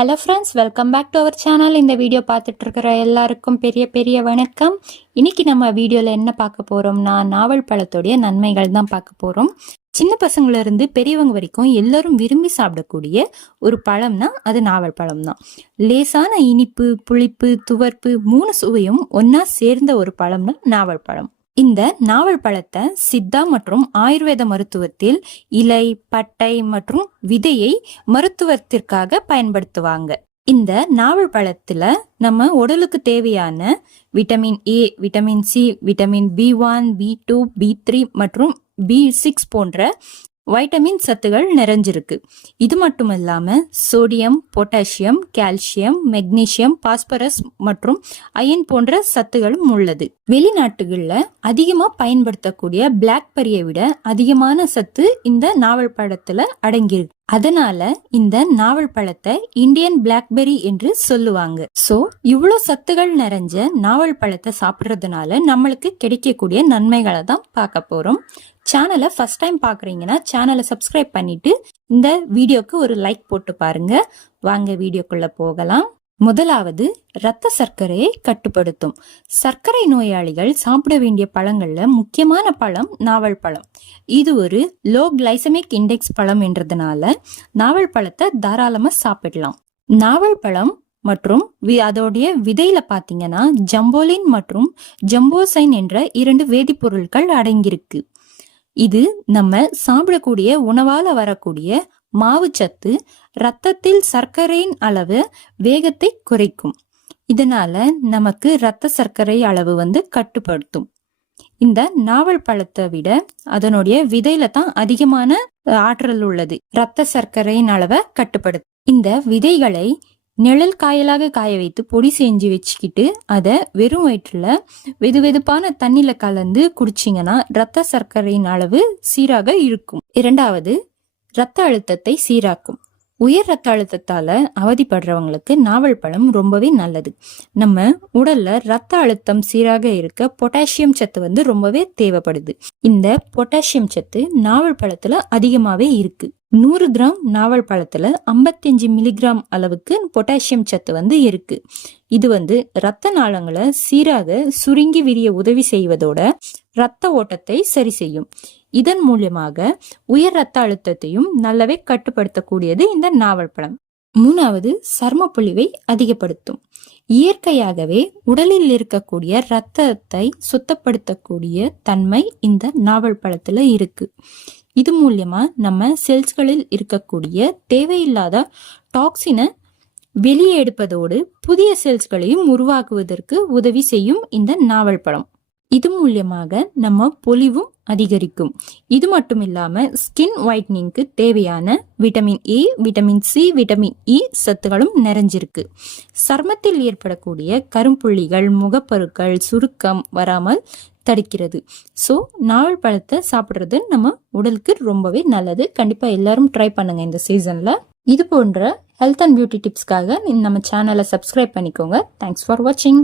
Hello friends, welcome back to our channel. இந்த video பார்த்துட்டு இருக்கிற எல்லாருக்கும் பெரிய பெரிய வணக்கம். இன்னைக்கு நம்ம வீடியோவில் என்ன பார்க்க போகிறோம்னா, நாவல் பழத்தோடைய நன்மைகள் தான் பார்க்க போகிறோம். சின்ன பசங்கள இருந்து பெரியவங்க வரைக்கும் எல்லாரும் விரும்பி சாப்பிடக்கூடிய ஒரு பழம்னா அது நாவல் பழம் தான். லேசான இனிப்பு, புளிப்பு, துவர்ப்பு 3 சுவையும் ஒன்னா சேர்ந்த ஒரு பழம்னா நாவல் பழம். இந்த நாவல் பழத்தை சித்தா மற்றும் ஆயுர்வேத மருத்துவத்தில் இலை, பட்டை மற்றும் விதையை மருத்துவத்திற்காக பயன்படுத்துவாங்க. இந்த நாவல் பழத்துல நம்ம உடலுக்கு தேவையான vitamin A, vitamin C, vitamin B1, B2, B3 மற்றும் B6 போன்ற வைட்டமின் சத்துகள் நிறைஞ்சிருக்கு. இது மட்டும் இல்லாம sodium, potassium, calcium, magnesium, phosphorus மற்றும் அயன் போன்ற சத்துகளும் உள்ளது. வெளிநாட்டுகள்ல அதிகமா பயன்படுத்தக்கூடிய பிளாக்பெரியை விட அதிகமான சத்து இந்த நாவல் பழத்துல அடங்கியிருக்கு. அதனால இந்த நாவல் பழத்தை இந்தியன் பிளாக்பெரி என்று சொல்லுவாங்க. சோ இவ்வளவு சத்துகள் நிறைஞ்ச நாவல் பழத்தை சாப்பிடுறதுனால நம்மளுக்கு கிடைக்கக்கூடிய நன்மைகளை தான் பார்க்க போறோம். சேனலை ஃபர்ஸ்ட் டைம் பாக்குறீங்கன்னா சேனலை சப்ஸ்கிரைப் பண்ணிட்டு இந்த வீடியோக்கு ஒரு லைக் போட்டு பாருங்க. வாங்க வீடியோக்குள்ள போகலாம். முதலாவது, இரத்த சர்க்கரையை கட்டுப்படுத்தும். சர்க்கரை நோயாளிகள் சாப்பிட வேண்டிய பழங்கள்ல முக்கியமான பழம் நாவல் பழம். இது ஒரு லோ கிளைசமிக் இண்டெக்ஸ் பழம் என்றதுனால நாவல் பழத்தை தாராளமா சாப்பிடலாம். நாவல் பழம் மற்றும் அதோடைய விதையில பாத்தீங்கன்னா ஜம்போலின் மற்றும் ஜம்போசைன் என்ற 2 வேதிப்பொருட்கள் அடங்கியிருக்கு. இது நம்ம சாப்பிடக்கூடிய உணவால வரக்கூடிய மாவுச்சத்து ரத்தத்தில் சர்க்கரையின் அளவு வேகத்தை குறைக்கும். இதனால நமக்கு இரத்த சர்க்கரை அளவு கட்டுப்படுத்தும். இந்த நாவல் பழத்தை விட அதனுடைய விதையில தான் அதிகமான ஆற்றல் உள்ளது இரத்த சர்க்கரையின் அளவை கட்டுப்படுத்தும். இந்த விதைகளை நிழல் காயலாக காய வைத்து பொடி செஞ்சு வச்சுக்கிட்டு அதை வெறும் வயிற்றுல வெதுவெதுப்பான தண்ணில கலந்து குடிச்சிங்கன்னா இரத்த சர்க்கரையின் அளவு சீராக இருக்கும். 2வது, இரத்த அழுத்தத்தை சீராக்கும். உயர் இரத்த அழுத்தத்தால அவதிப்படுறவங்களுக்கு நாவல் பழம் ரொம்பவே நல்லது. நம்ம உடல்ல இரத்த அழுத்தம் சீராக இருக்க பொட்டாசியம் சத்து ரொம்பவே தேவைப்படுது. இந்த பொட்டாசியம் சத்து நாவல் பழத்துல அதிகமாவே இருக்கு. 100 கிராம் நாவல் பழத்துல 55 மில்லிகிராம் அளவுக்கு பொட்டாசியம் சத்து இருக்கு. இது இரத்த நாளங்களை சீராக சுருங்கி விரிய உதவி செய்வதோட இரத்த ஓட்டத்தை சரி செய்யும். இதன் மூலமாக உயர் இரத்த அழுத்தத்தையும் நல்லாவே கட்டுப்படுத்தக்கூடியது இந்த நாவல் பழம். 3வது, சர்ம பொலிவை அதிகப்படுத்தும். இயற்கையாகவே உடலில் இருக்கக்கூடிய இரத்தத்தை சுத்தப்படுத்தக்கூடிய தன்மை இந்த நாவல் பழத்துல இருக்கு. இது மூலியமா நம்ம செல்ஸ்களில் இருக்கக்கூடிய தேவையில்லாத டாக்ஸினை வெளியே எடுப்பதோடு புதிய செல்ஸ்களையும் உருவாக்குவதற்கு உதவி செய்யும் இந்த நாவல் பழம். இது மூலியமாக நம்ம பொலிவும் அதிகரிக்கும். இது மட்டும் இல்லாம ஸ்கின் ஒயிட்னிங்க்கு தேவையான vitamin A, vitamin C, vitamin E சத்துகளும் நிறைஞ்சிருக்கு. சருமத்தில் ஏற்படக்கூடிய கரும்புள்ளிகள், முகப்பருக்கள், சுருக்கம் வராமல் தடுக்கிறது. ஸோ நாவல் பழத்தை சாப்பிட்றது நம்ம உடலுக்கு ரொம்பவே நல்லது. கண்டிப்பா எல்லாரும் ட்ரை பண்ணுங்க இந்த சீசன்ல. இது போன்ற ஹெல்த் அண்ட் பியூட்டி டிப்ஸ்க்காக நம்ம சேனலை சப்ஸ்கிரைப் பண்ணிக்கோங்க. தேங்க்ஸ் ஃபார் வாட்சிங்.